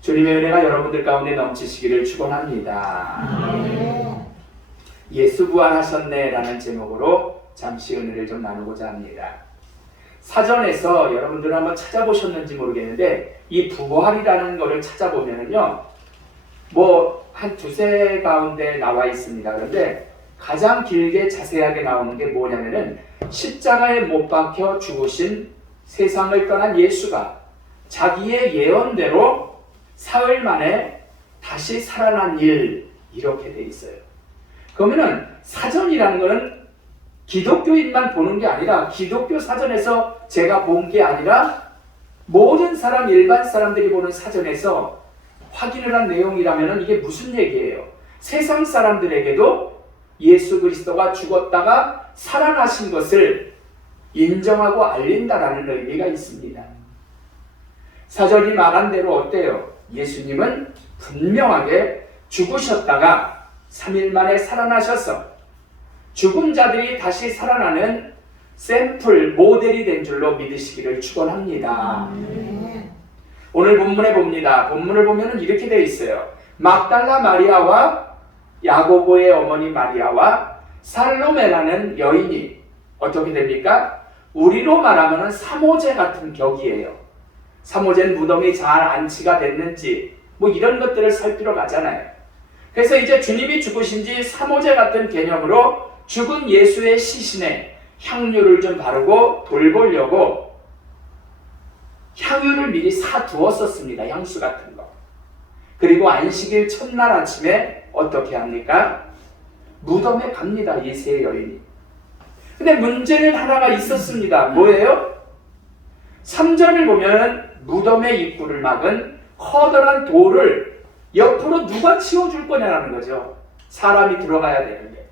주님의 은혜가 여러분들 가운데 넘치시기를 축원합니다. 예수 부활하셨네 라는 제목으로 잠시 은혜를 좀 나누고자 합니다. 사전에서 여러분들 한번 찾아보셨는지 모르겠는데 이 부활이라는 것을 찾아보면은요 한 두세 가운데 나와 있습니다. 그런데 가장 길게 자세하게 나오는 게 뭐냐면은 십자가에 못 박혀 죽으신 세상을 떠난 예수가 자기의 예언대로 사흘 만에 다시 살아난 일, 이렇게 돼 있어요. 그러면은 사전이라는 것은 기독교인만 보는 게 아니라 기독교 사전에서 제가 본 게 아니라 모든 사람, 일반 사람들이 보는 사전에서 확인을 한 내용이라면 이게 무슨 얘기예요? 세상 사람들에게도 예수 그리스도가 죽었다가 살아나신 것을 인정하고 알린다라는 의미가 있습니다. 사전이 말한 대로 어때요? 예수님은 분명하게 죽으셨다가 3일 만에 살아나셔서 죽은 자들이 다시 살아나는 샘플, 모델이 된 줄로 믿으시기를 축원합니다. 오늘 본문에 봅니다. 본문을 보면 이렇게 되어 있어요. 막달라 마리아와 야고보의 어머니 마리아와 살로메라는 여인이 어떻게 됩니까? 우리로 말하면 사모제 같은 격이에요. 사모제는 무덤이 잘 안치가 됐는지 이런 것들을 살피러 가잖아요. 그래서 이제 주님이 죽으신 지 사모제 같은 개념으로 죽은 예수의 시신에 향유를 좀 바르고 돌보려고 향유를 미리 사두었었습니다. 향수 같은 거. 그리고 안식일 첫날 아침에 어떻게 합니까? 무덤에 갑니다. 이 세 여인이. 근데 문제는 하나가 있었습니다. 뭐예요? 3절을 보면 무덤의 입구를 막은 커다란 돌을 옆으로 누가 치워줄 거냐라는 거죠. 사람이 들어가야 되는데.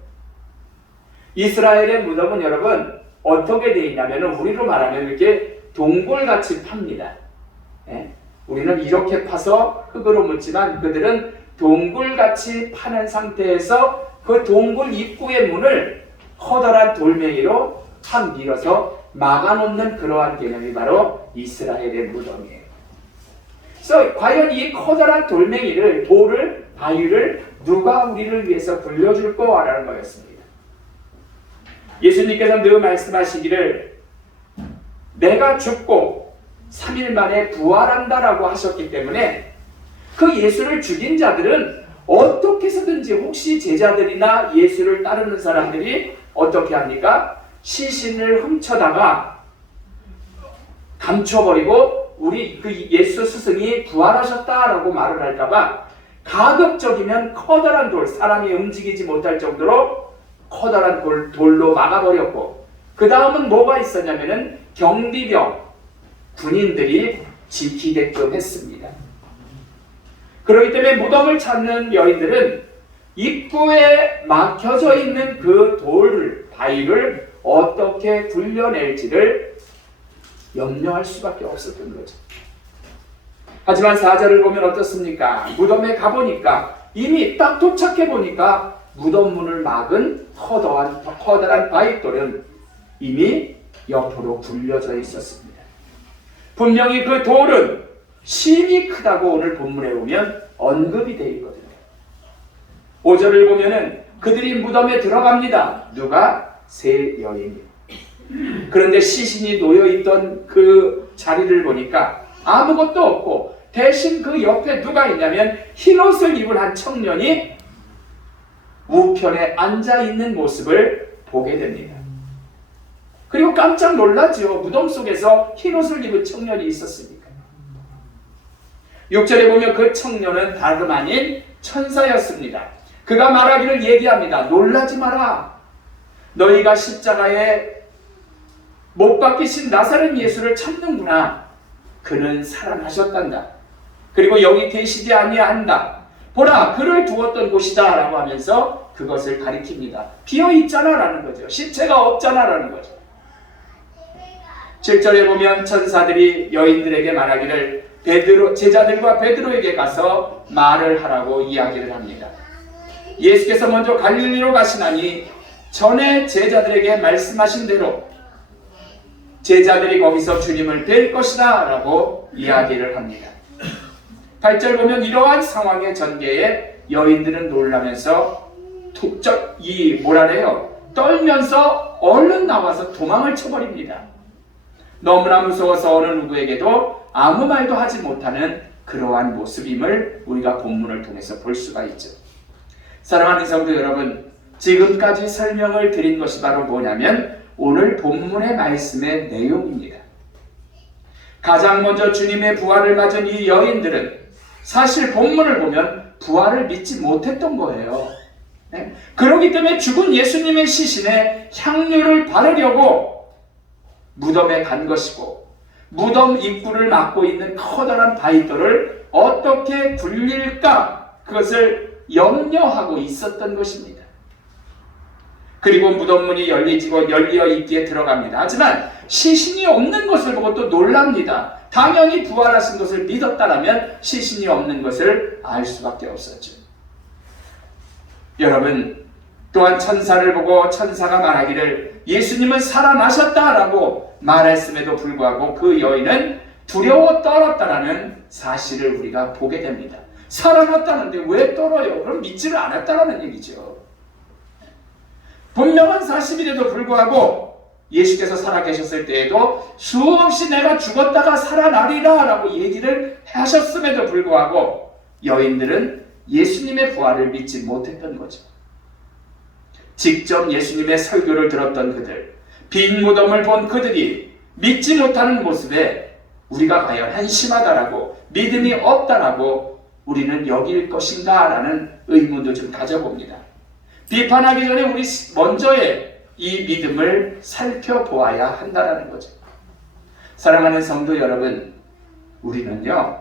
이스라엘의 무덤은 여러분 어떻게 되어 있냐면 우리로 말하면 이렇게 동굴같이 팝니다. 예? 우리는 이렇게 파서 흙으로 묻지만 그들은 동굴같이 파는 상태에서 그 동굴 입구의 문을 커다란 돌멩이로 확 밀어서 막아놓는 그러한 개념이 바로 이스라엘의 무덤이에요. 그래서 과연 이 커다란 돌멩이를, 돌을, 바위를 누가 우리를 위해서 굴려줄 거라는 거였습니다. 예수님께서 늘 말씀하시기를 내가 죽고 3일 만에 부활한다라고 하셨기 때문에 그 예수를 죽인 자들은 어떻게 해서든지 혹시 제자들이나 예수를 따르는 사람들이 어떻게 합니까? 시신을 훔쳐다가 감춰버리고 우리 그 예수 스승이 부활하셨다라고 말을 할까봐 가급적이면 커다란 돌, 사람이 움직이지 못할 정도로 커다란 돌로 막아버렸고 그 다음은 뭐가 있었냐면은 경비병, 군인들이 지키게끔 했습니다. 그렇기 때문에 무덤을 찾는 여인들은 입구에 막혀져 있는 그 돌을, 바위를 어떻게 굴려낼지를 염려할 수밖에 없었던 거죠. 하지만 4절을 보면 어떻습니까? 무덤에 가보니까 이미 딱 도착해보니까 무덤 문을 막은 커다란 바위돌은 이미 옆으로 굴려져 있었습니다. 분명히 그 돌은 심히 크다고 오늘 본문에 보면 언급이 되어 있거든요. 5절을 보면은 그들이 무덤에 들어갑니다. 누가? 세 여인이. 그런데 시신이 놓여있던 그 자리를 보니까 아무것도 없고 대신 그 옆에 누가 있냐면 흰옷을 입은 한 청년이 우편에 앉아있는 모습을 보게 됩니다. 그리고 깜짝 놀라죠. 무덤 속에서 흰옷을 입은 청년이 있었으니까. 6절에 보면 그 청년은 다름 아닌 천사였습니다. 그가 말하기를 얘기합니다. 놀라지 마라. 너희가 십자가에 못 박히신 나사렛 예수를 찾는구나. 그는 살아나셨단다. 그리고 여기 계시지 아니한다. 보라, 그를 두었던 곳이다 라고 하면서 그것을 가리킵니다. 비어있잖아 라는 거죠. 시체가 없잖아 라는 거죠. 7절에 보면 천사들이 여인들에게 말하기를 제자들과 베드로에게 가서 말을 하라고 이야기를 합니다. 예수께서 먼저 갈릴리로 가시나니 전에 제자들에게 말씀하신 대로 제자들이 거기서 주님을 뵐 것이다 라고 이야기를 합니다. 8절 보면 이러한 상황의 전개에 여인들은 놀라면서 떨면서 얼른 나와서 도망을 쳐버립니다. 너무나 무서워서 어느 누구에게도 아무 말도 하지 못하는 그러한 모습임을 우리가 본문을 통해서 볼 수가 있죠. 사랑하는 성도 여러분, 지금까지 설명을 드린 것이 바로 뭐냐면 오늘 본문의 말씀의 내용입니다. 가장 먼저 주님의 부활을 맞은 이 여인들은 사실 본문을 보면 부활을 믿지 못했던 거예요. 그렇기 때문에 죽은 예수님의 시신에 향유를 바르려고 무덤에 간 것이고, 무덤 입구를 막고 있는 커다란 바위돌을 어떻게 굴릴까 그것을 염려하고 있었던 것입니다. 그리고 무덤문이 열려 있기에 들어갑니다. 하지만 시신이 없는 것을 보고 또 놀랍니다. 당연히 부활하신 것을 믿었다라면 시신이 없는 것을 알 수밖에 없었죠. 여러분, 또한 천사를 보고 천사가 말하기를 예수님은 살아나셨다라고 말했음에도 불구하고 그 여인은 두려워 떨었다라는 사실을 우리가 보게 됩니다. 살아났다는데 왜 떨어요? 그럼 믿지를 않았다라는 얘기죠. 분명한 사실임에도 불구하고 예수께서 살아계셨을 때에도 수없이 내가 죽었다가 살아나리라 라고 얘기를 하셨음에도 불구하고 여인들은 예수님의 부활을 믿지 못했던 거죠. 직접 예수님의 설교를 들었던 그들, 빈 무덤을 본 그들이 믿지 못하는 모습에 우리가 과연 한심하다라고, 믿음이 없다라고 우리는 여길 것인가 라는 의문도 좀 가져봅니다. 비판하기 전에 우리 먼저의 이 믿음을 살펴보아야 한다는 거죠. 사랑하는 성도 여러분, 우리는요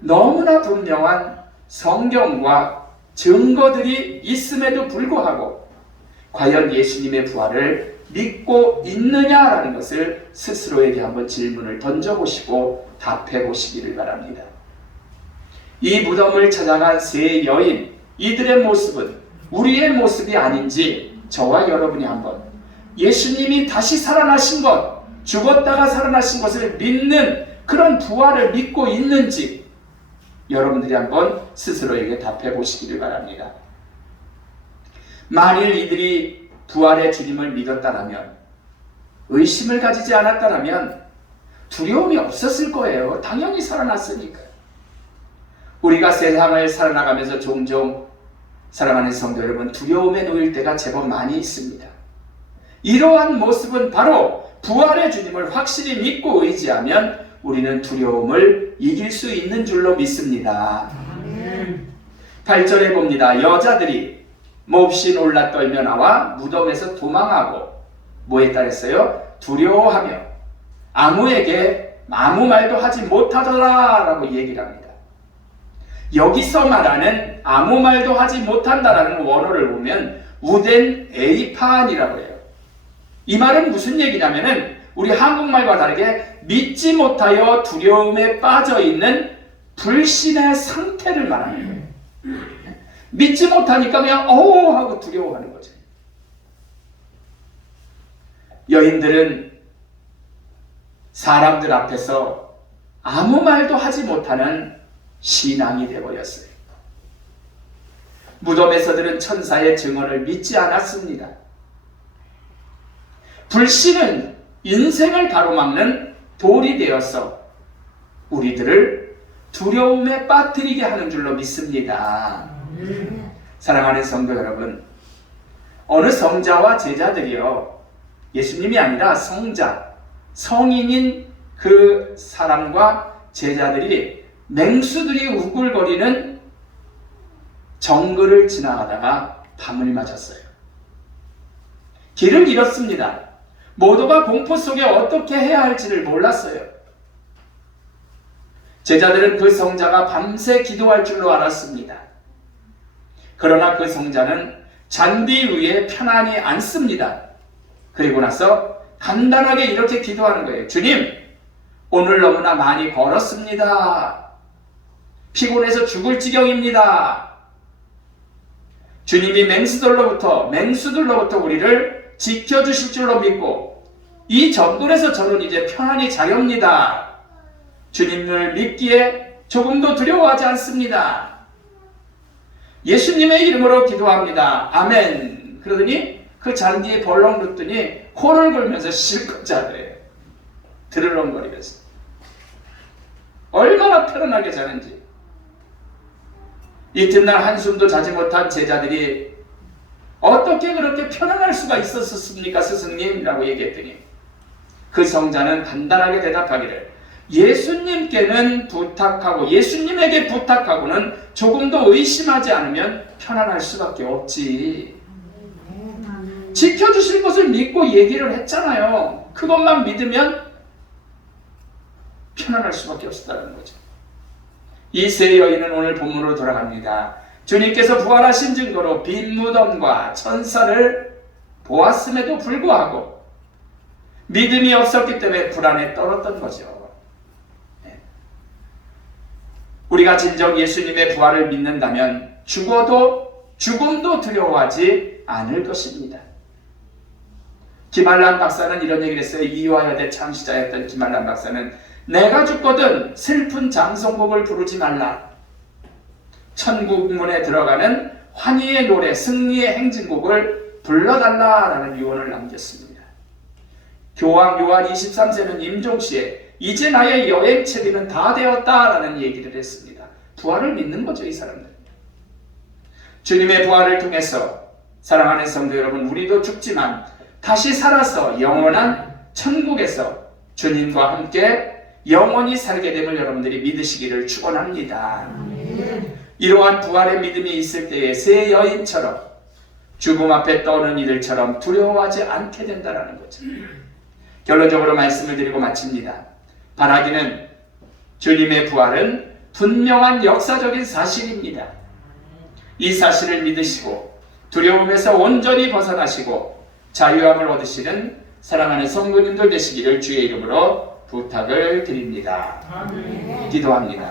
너무나 분명한 성경과 증거들이 있음에도 불구하고 과연 예수님의 부활을 믿고 있느냐라는 것을 스스로에게 한번 질문을 던져보시고 답해보시기를 바랍니다. 이 무덤을 찾아간 세 여인, 이들의 모습은 우리의 모습이 아닌지 저와 여러분이 한번 예수님이 다시 살아나신 것, 죽었다가 살아나신 것을 믿는 그런 부활을 믿고 있는지 여러분들이 한번 스스로에게 답해 보시기를 바랍니다. 만일 이들이 부활의 주님을 믿었다면, 의심을 가지지 않았다면 두려움이 없었을 거예요. 당연히 살아났으니까. 우리가 세상을 살아나가면서 종종 사랑하는 성도 여러분, 두려움에 놓일 때가 제법 많이 있습니다. 이러한 모습은 바로 부활의 주님을 확실히 믿고 의지하면 우리는 두려움을 이길 수 있는 줄로 믿습니다. 8절에 봅니다. 여자들이 몹시 놀라 떨며 나와 무덤에서 도망하고 뭐에 따랐어요? 두려워하며 아무에게 아무 말도 하지 못하더라 라고 얘기를 합니다. 여기서 말하는 아무 말도 하지 못한다라는 원어를 보면 우덴 에이판이라고 해요. 이 말은 무슨 얘기냐면은 우리 한국말과 다르게 믿지 못하여 두려움에 빠져 있는 불신의 상태를 말하는 거예요. 믿지 못하니까 그냥 하고 두려워하는 거죠. 여인들은 사람들 앞에서 아무 말도 하지 못하는 신앙이 되어버렸어요. 무덤에서들은 천사의 증언을 믿지 않았습니다. 불신은 인생을 가로막는 돌이 되어서 우리들을 두려움에 빠뜨리게 하는 줄로 믿습니다. 사랑하는 성도 여러분, 어느 성자와 제자들이요, 예수님이 아니라 성자, 성인인 그 사람과 제자들이 맹수들이 우글거리는 정글을 지나가다가 밤을 맞았어요. 길을 잃었습니다. 모두가 공포 속에 어떻게 해야 할지를 몰랐어요. 제자들은 그 성자가 밤새 기도할 줄로 알았습니다. 그러나 그 성자는 잔디 위에 편안히 앉습니다. 그리고 나서 간단하게 이렇게 기도하는 거예요. 주님, 오늘 너무나 많이 걸었습니다. 피곤해서 죽을 지경입니다. 주님이 맹수들로부터 우리를 지켜주실 줄로 믿고 이 정글에서 저는 이제 편안히 자렵니다. 주님을 믿기에 조금도 두려워하지 않습니다. 예수님의 이름으로 기도합니다. 아멘. 그러더니 그 잔디에 벌렁 눕더니 코를 골면서 실컷 자더래요. 드르렁거리면서. 얼마나 편안하게 자는지. 이튿날 한숨도 자지 못한 제자들이 어떻게 그렇게 편안할 수가 있었습니까 스승님? 라고 얘기했더니 그 성자는 간단하게 대답하기를 예수님께는 부탁하고 예수님에게 부탁하고는 조금도 의심하지 않으면 편안할 수밖에 없지. 지켜주실 것을 믿고 얘기를 했잖아요. 그것만 믿으면 편안할 수밖에 없었다는 거죠. 이 세 여인은 오늘 본문으로 돌아갑니다. 주님께서 부활하신 증거로 빈 무덤과 천사를 보았음에도 불구하고 믿음이 없었기 때문에 불안에 떨었던 거죠. 우리가 진정 예수님의 부활을 믿는다면 죽어도 죽음도 두려워하지 않을 것입니다. 김한란 박사는 이런 얘기를 했어요. 이화여대 창시자였던 김한란 박사는 내가 죽거든 슬픈 장성곡을 부르지 말라. 천국문에 들어가는 환희의 노래, 승리의 행진곡을 불러달라라는 유언을 남겼습니다. 교황 요한 23세는 임종시에 이제 나의 여행 채비는 다 되었다라는 얘기를 했습니다. 부활을 믿는 거죠, 이 사람들. 주님의 부활을 통해서 사랑하는 성도 여러분, 우리도 죽지만 다시 살아서 영원한 천국에서 주님과 함께 영원히 살게 됨을 여러분들이 믿으시기를 축원합니다. 이러한 부활의 믿음이 있을 때에 세 여인처럼 죽음 앞에 떠오는 이들처럼 두려워하지 않게 된다는 거죠. 결론적으로 말씀을 드리고 마칩니다. 바라기는 주님의 부활은 분명한 역사적인 사실입니다. 이 사실을 믿으시고 두려움에서 온전히 벗어나시고 자유함을 얻으시는 사랑하는 성도님들 되시기를 주의 이름으로 부탁을 드립니다. 기도합니다.